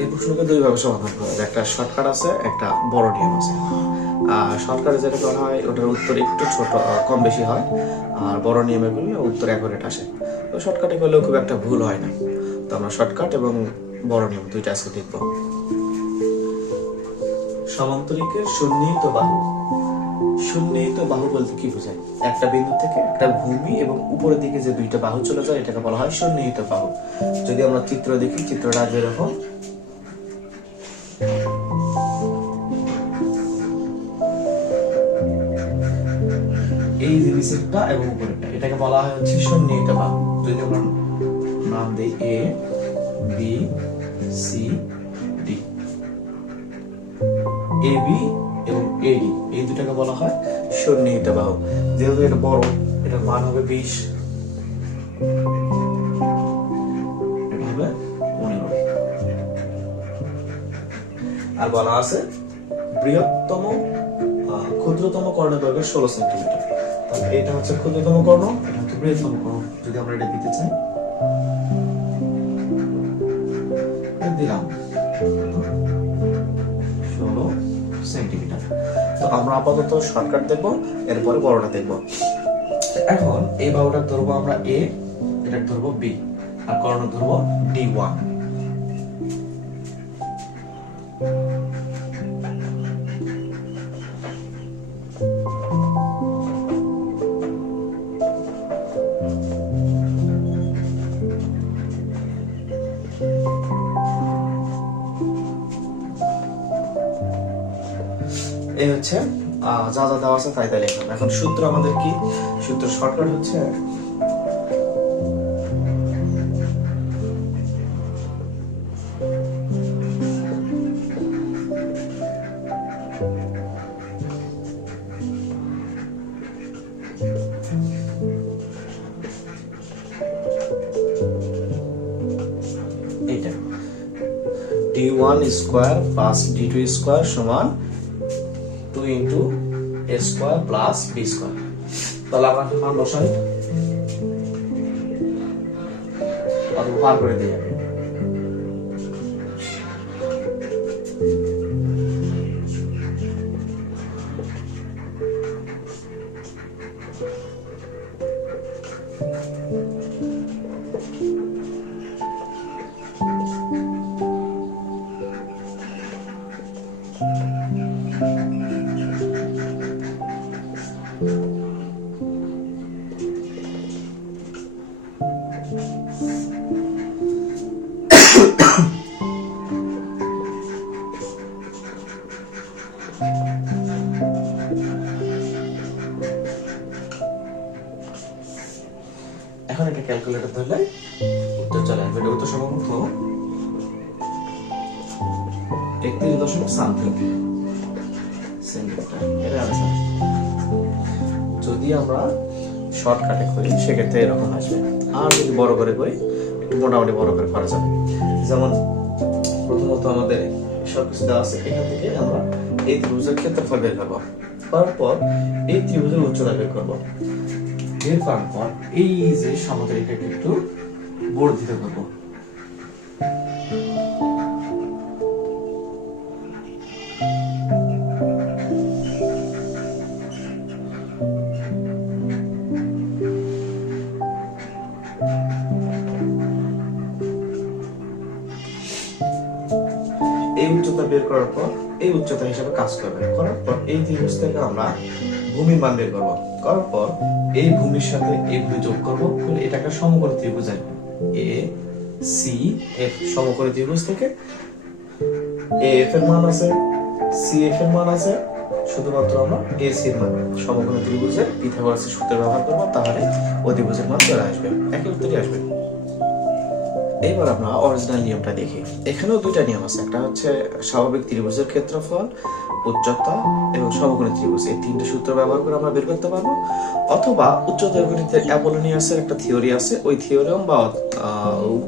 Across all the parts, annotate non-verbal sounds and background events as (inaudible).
এই প্রশ্নকে সমাধান করা যায়। একটা শর্টকাট আছে, একটা বড় নিয়ম আছে। শর্টকাটে যেটা করা হয়, ওটার উত্তর একটু ছোট কম বেশি হয়। আর বড় নিয়মে করলে উত্তর অ্যাকুরেট আসে। তো শর্টকাটে করলেও খুব একটা ভুল হয় না। তো আমরা শর্টকাট এবং বড় নিয়ম দুইটা আজকে দেখব। সমান্তরিকের সন্নিহিত বাহু। সন্নিহিত বাহু বলতে কি বোঝায়? একটা বিন্দু থেকে একটা ভূমি এবং উপরের দিকে যে দুইটা বাহু চলে যায়, এটাকে বলা হয় সন্নিহিত বাহু। যদি আমরা চিত্র দেখি, চিত্রটা যেরকম এই যে এবং উপরেরটা, এটাকে বলা হয় হচ্ছে সন্নিহিত বাহু। যদি আমরা নাম দেই A B C D A B AD এই দুটাকে বলা হয় সন্নিহিত বাহু যেহেতু এটা বড়, এটার মান হবে বিশ। আর বলা আছে বৃহত্তম ক্ষুদ্রতম কর্ণের দৈর্ঘ্য ষোলো সেন্টিমিটার। তাহলে এটা হচ্ছে ক্ষুদ্রতম কর্ণ, এটা হচ্ছে বৃহত্তম কর্ণ। যদি আমরা এটা দিতে চাই দিলাম। আমরা আপাতত শর্টকাট দেখব, এরপরে বড়টা দেখব। এখন এই বাহুটা ধরবো আমরা এ এটা ধরবো বি আর করোনা ধরবো ডি ওয়ান হচ্ছে যা যা দেওয়া আছে তাই তাই লিখলাম এখন সূত্র আমাদের কি? সূত্র শর্টকাট হচ্ছে। এইটা। D one square plus D two square সমান into A square plus B square তাহলে আমরা মান বসাই। অথবা পার করে দিয়ে যাবে একত্রিশ দশমিক সামথিং সেন্টিমিটার। এটা আনসার যদি আমরা শর্টকাটে করি, সেক্ষেত্রে এরকম আসবে। আর যদি বড় করে করি, একটু মোটামুটি বড় করে করা যাবে। যেমন প্রথমত আমাদের সব কিছু দেওয়া আছে, এখান থেকে আমরা এই ত্রিভুজের ক্ষেত্রফল বের করব। করার পর এই ত্রিভুজের উচ্চতা বের করব। বের করার পর এই যে সমতলটাকে একটু বর্ধিত করব। কাজ করবে। করার পর এই ত্রিভুজ থেকে আমরা ভূমির মান বের করব। করার পর এই ভূমির সাথে এই ভূমি যোগ করব, তাহলে এটা একটা ত্রিভুজ আসবে এ, সি, এফ সমকোণী ত্রিভুজ থেকে এ, এফ এর মান আছে, সি, এফ এর মান আছে, শুধুমাত্র আমরা এ, সি এর মান, সমকোণী ত্রিভুজের পিথাগোরাসের সূত্র ব্যবহার করব, তাহলে অধিভুজের মান চলে আসবে। একই উত্তরই আসবে। এবার আমরা অরিজিনাল নিয়মটা দেখি। এখানেও দুইটা নিয়ম আছে। একটা হচ্ছে স্বাভাবিক ত্রিভুজের ক্ষেত্রফল, উচ্চতা এবং সমকোণী ত্রিভুজ। এই তিনটে সূত্র ব্যবহার করে আমরা বের করতে পারব। অথবা উচ্চ দৈর্ঘ্যের অ্যাপোলোনিয়াসের একটা থিওরি আছে। ওই থিওরিয়াম বা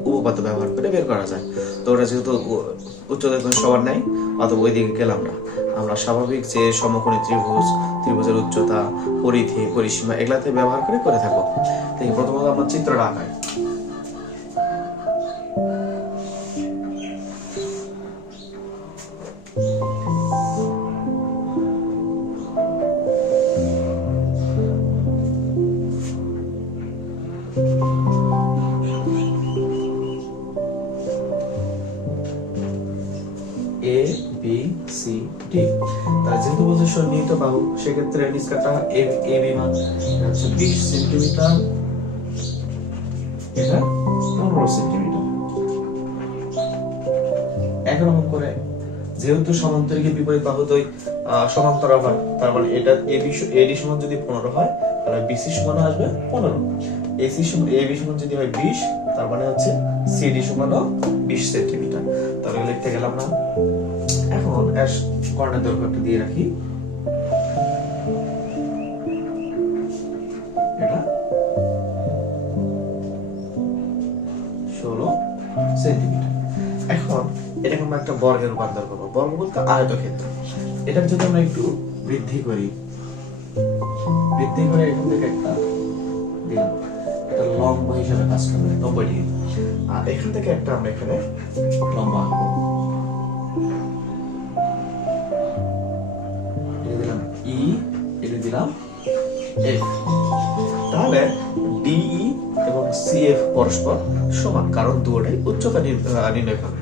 উপপাদ্য ব্যবহার করে বের করা যায়। তো ওটা যেহেতু উ- উচ্চ দৈর্ঘ্য সবার নাই, অথবা ওই দিকে গেলাম না। আমরা স্বাভাবিক যে সমকোণী ত্রিভুজ, ত্রিভুজের উচ্চতা, পরিধি, পরিসীমা, এগুলাতে ব্যবহার করে করে থাকব। প্রথমত আমরা চিত্রটা আঁকাই। বি সি ডি তাহলে যেহেতু বলছে সন্নিহিত বাহু সেক্ষেত্রে এ এ বি মান। হচ্ছে বিশ সেন্টিমিটার। এটা পনেরো সেন্টিমিটার। করে যেহেতু সমান্তরিকের বিপরীত বাহু দুই আহ, সমান্তরাল হয় তার মানে এটা এবি এডি সমান যদি পনেরো হয় তাহলে বিসি সমান আসবে পনেরো। এসি সমান এবি সমান যদি হয় বিশ তার মানে হচ্ছে সিডি সমানও বিশ সেন্টিমিটার। তাহলে লিখতে গেলাম না। এখন কর্ণের দৈর্ঘ্য একটু দিয়ে রাখি। এটা। ষোলো সেন্টিমিটার এখন এটাকে আমরা একটা বর্গে রূপান্তর করব। বর্গ বলতে আয়তক্ষেত্র। এটা যদি আমরা একটু বৃদ্ধি করি, বৃদ্ধি করে এখান থেকে একটা এটা লম্ব হিসাবে কাজ করবে নব্বই ডিগ্রি। আর এখান থেকে একটা আমরা এখানে লম্বা আঁকবো। দিলাম এফ তাহলে ডিই এবং সিএফ পরস্পর সমান, কারণ দুটোই উচ্চতা নির্ণয় করবে।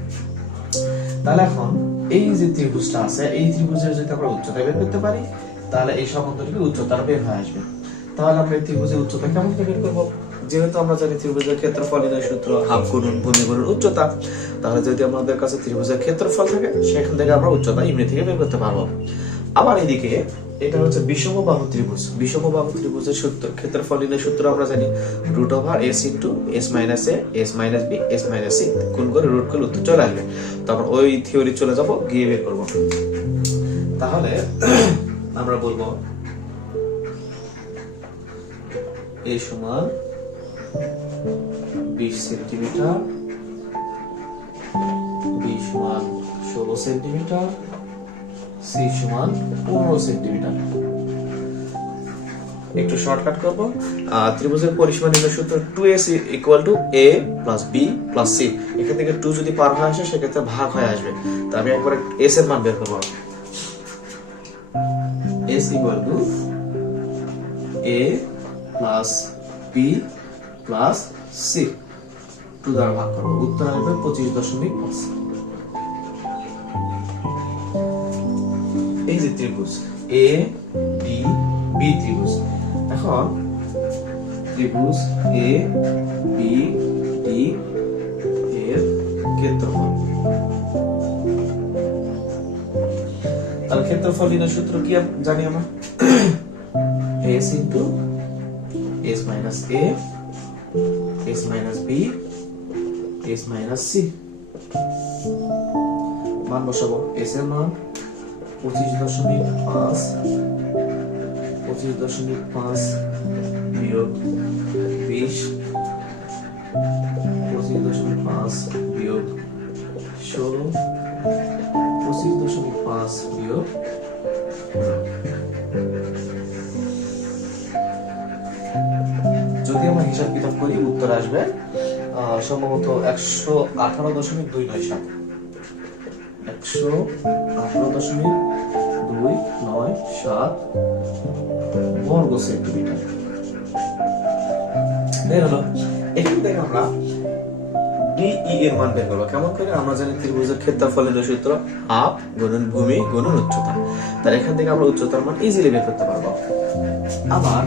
তাহলে এখন এই যে ত্রিভুজটা আছে, এই ত্রিভুজের যদি আমরা উচ্চতা বের করতে পারি, তাহলে এই উচ্চতার বের হয়ে আসবে। তাহলে আমরা ত্রিভুজের উচ্চতা কেমন বের করব? যেহেতু আমরা জানি ত্রিভুজের ক্ষেত্রফল নির্ণয় সূত্র হাফ গুণন ভূমি গুণন উচ্চতা, তাহলে যদি আমাদের কাছে ত্রিভুজের ক্ষেত্রফল থাকে, সেখান থেকে আমরা উচ্চতা এমনি থেকে বের করতে পারব। আবার এদিকে এটা হচ্ছে বিষম বাহু ত্রিভুজ। বিষম বাহু ত্রিভুজের সূত্র ক্ষেত্রফল নির্ণয় সূত্র আমরা জানি root over S into S minus A S minus B S minus C গুণ করে রুট করলে উত্তর চলে আসবে। তখন ওই থিওরি চলে যাব, গিয়ে বের করব। তাহলে (clears throat) আমরা বলব এ সমান বিশ সেন্টিমিটার বি সমান ষোলো সেন্টিমিটার সি সমান পনেরো সেন্টিমিটার। একটু শর্টকাট করব। ত্রিভুজের পরিসীমা নির্ণয় সূত্র two S equal to A plus B plus C এখান থেকে টু যদি পার হয়ে আসে, সেক্ষেত্রে ভাগ হয়ে আসবে। তো আমি একবার এস এর মান বের করব। S equal to A plus B plus C two দ্বারা ভাগ করব। উত্তর আসবে পঁচিশ দশমিক পাঁচ। যে ত্রিভুজ এ ডি বি ত্রিভুজ। এখন ত্রিভুজ এ বি ডি এর ক্ষেত্রফল। তাহলে ক্ষেত্রফল নির্ণয় সূত্র কি জানি আমরা? S into S minus A S minus B S minus C মান বসাবো। এস এর মান পঁচিশ দশমিক পাঁচ, পঁচিশ দশমিক পাঁচ বিয়োগ বিশ, পঁচিশ দশমিক পাঁচ বিয়োগ ষোলো, পঁচিশ দশমিক পাঁচ বিয়োগ যদি আমরা হিসাব কিতাব করি, উত্তর আসবে সম্ভবত একশো আঠারো দশমিক দুই নয় সাত। একশো আঠারো দশমিক দুই, নয়, সাত, বর্গ সেন্টিমিটার। বের হলো। এখান থেকে আমরা ডিই এর মান বের করব। কেমন করে? আমরা জানি ত্রিভুজের ক্ষেত্রফলের সূত্র হাফ গুণন ভূমি গুণন উচ্চতা। তার এখান থেকে আমরা উচ্চতার মান ইজিলি বের করতে পারব। আবার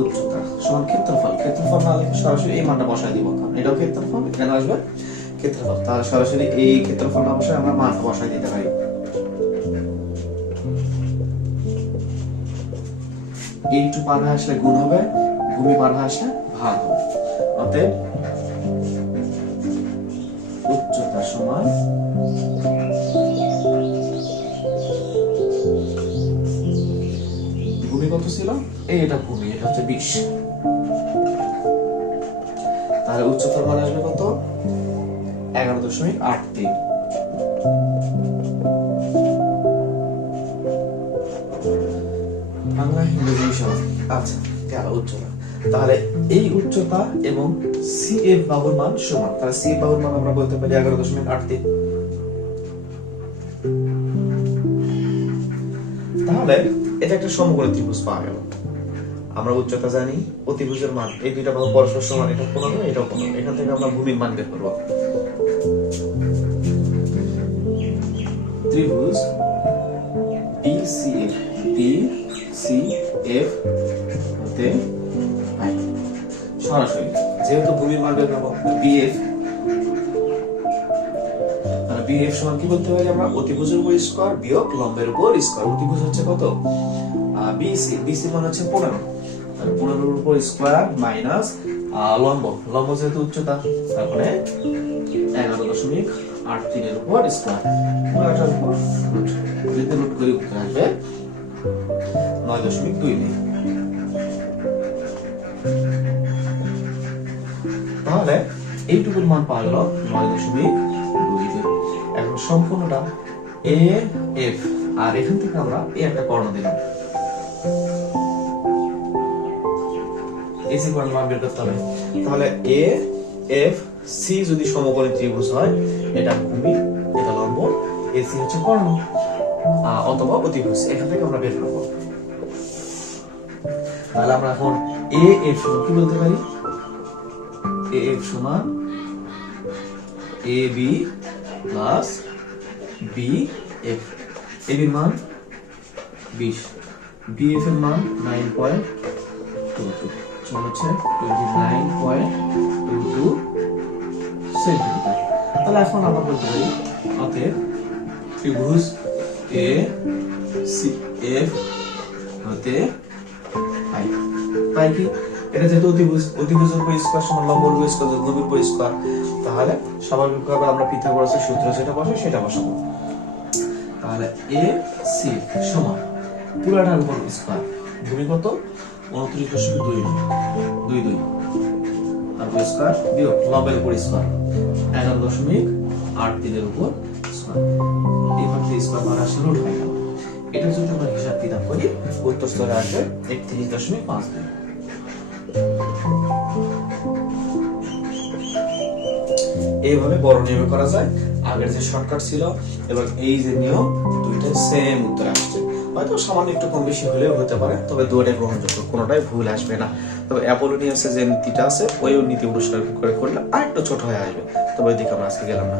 উচ্চতা সমান ক্ষেত্রফল। ক্ষেত্রফল না সরাসরি এই মানটা বসায় দিব কারণ এটাও ক্ষেত্রফল, এখানে আসবে ক্ষেত্রফল। তাহলে সরাসরি এই ক্ষেত্রফলটা বসায় আমরা মানটা বসায় দিতে পারি। ইন্টু হয়ে আসলে গুণ হবে, ভূমি হয়ে আসলে ভাগ হবে। অতএব ছিল? এই এটা ভূমি এটা হচ্ছে বিশ। তাহলে উচ্চতার মান আসবে কত? এগারো দশমিক আট তিন। আচ্ছা গেল উচ্চতা। তাহলে এই উচ্চতা এবং সি এফ বাহুর মান সমান। তাহলে সি বাহুর মান আমরা বলতে পারি এগারো দশমিক আট তিন। তাহলে এটা একটা সমকোণী ত্রিভুজ পাওয়া গেল। আমরা উচ্চতা জানি অতিভুজের মান, এই দুইটা বাহু পরস্পর সমান, এটা পনেরো এটা পনেরো এখান থেকে আমরা ভূমির মান বের করব। ত্রিভুজ BCF BCF হতে সরাসরি, যেহেতু ভূমির মান বের করব BF BF সমান কি বলতে পারি আমরা? অতিভুজের উপর স্কয়ার বিয়োগ লম্বের উপর স্কয়ার অতিভুজ হচ্ছে কত? বিসি বিসি মান হচ্ছে পনেরো। পনেরোর উপর স্কয়ার মাইনাস লম্ব। লম্ব যেহেতু উচ্চতা, তারপরে এগারো দশমিক আট তিনের উপর স্কয়ার পুরোটার উপর যদি রুট করে, উত্তর আসবে নয় দশমিক দুই দুই তাহলে এইটুকুর মান পাওয়া গেল নয় দশমিক সম্পূর্ণটা এ এফ আর এখান থেকে আমরা এ একটা কর্ণ দিলাম। এসি কর্ণ মান বের করতে হবে। তাহলে এ এফ সি যদি সমকোণী ত্রিভুজ হয়, এটা ভূমি, এটা লম্ব এসি হচ্ছে কর্ণ অথবা অতিভুজ। এখান থেকে আমরা বের করব। তাহলে আমরা এখন এ এফ সমান কি বলতে পারি? এ এফ সমান A B plus B F A বির মান বিশ। বি এফ এর মান নাইন পয়েন্ট টু টু হচ্ছে twenty nine point two two centimetre তাহলে এখন আমরা বলতে পারি অতএব ত্রিভুজ এ সি এফ হতে পাই। পাই কি? এটা যেহেতু অতিভুজ অতিভুজের উপর স্কয়ার সমান উপর স্কয়ার নবীর উপর স্কয়ার তাহলে স্বাভাবিকভাবে আমরা পিথাগোরাসের সূত্র যেটা বসে, সেটা বসাবো। তাহলে এ, সি, সমান পুরাটার উপর স্কয়ার। ভূমি কত? উনত্রিশ দশমিক দুই দুই দুই। তারপর স্কয়ার বিয়োগ লম্বের উপর স্কয়ার। এগারো দশমিক আট তিনের উপর স্কয়ার। এবার থেকে স্কয়ার বার আসে রুট এটা যদি আমরা হিসাব কিতাব করি, উত্তর স্তরে আসবে একত্রিশ দশমিক পাঁচ দুই। এইভাবে বড় নিয়মে করা যায়। আগের যে শর্টকাট ছিল এবং এই যে নিয়ম দুইটা সেম উত্তর আসছে। হয়তো সামান্য একটু কম বেশি হলেও হতে পারে, তবে দুটাই গ্রহণযোগ্য, কোনোটাই ভুল আসবে না। তবে অ্যাপোলোনিয়াসের যে নীতিটা আছে ওই নীতি অনুসরণ করে করলে আর একটু ছোট হয়ে আসবে। তবে ওই দিকে আমরা আজকে গেলাম না।